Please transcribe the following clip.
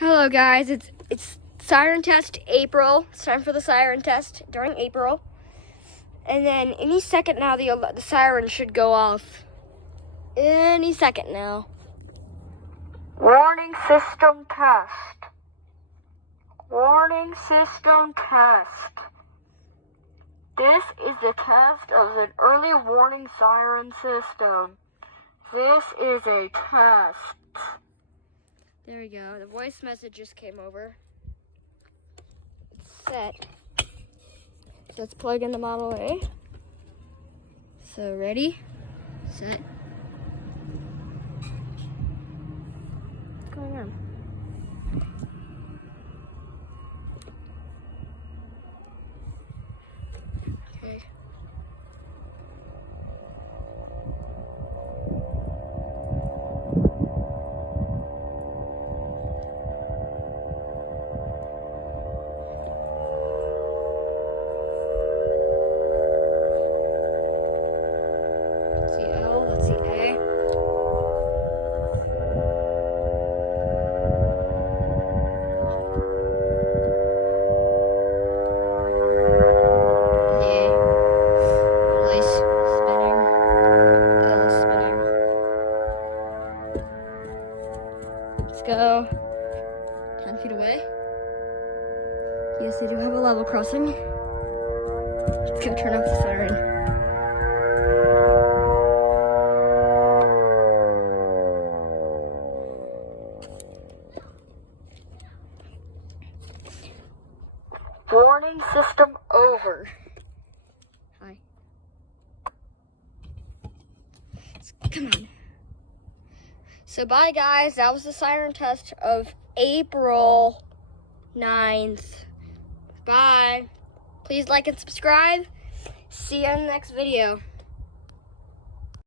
Hello guys, it's siren test April. It's time for the siren test during April. And then any second now the siren should go off. Any second now. Warning system test. Warning system test. This is the test of an early warning siren system. This is a test. There we go. The voice message just came over. It's set. So let's plug in the Model A. So ready, set. What's going on? Okay. Let's see L, let's see A. Release, spinning, L spinning. Let's go 10 feet away. Yes, they do have a level crossing. Let's go turn off the siren. Warning system over. Hi. Come on. So bye guys, that was the siren test of April 9th. Bye. Please like and subscribe. See you in the next video.